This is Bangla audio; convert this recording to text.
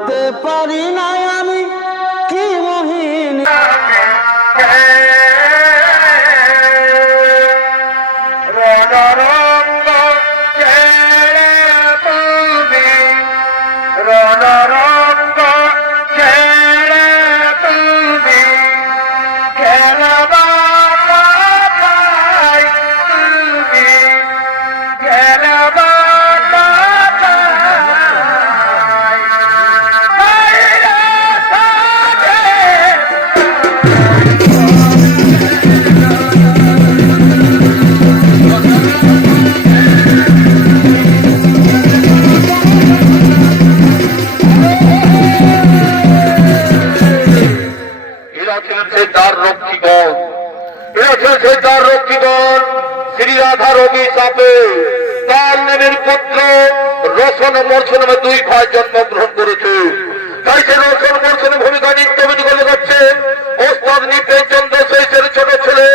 বলতে পারি না আমি কি মোহিনী শ্রী রাধা রবি চাপে তার নামের পুত্র রসন মর্ষণ নামে দুই ভাই জন্মগ্রহণ করেছে। তাই সে রসন মর্ষণের ভূমিকা নিত্য করে যাচ্ছে। ওস্তাদ নিপেন চন্দ্র শেষের ছোট ছেলে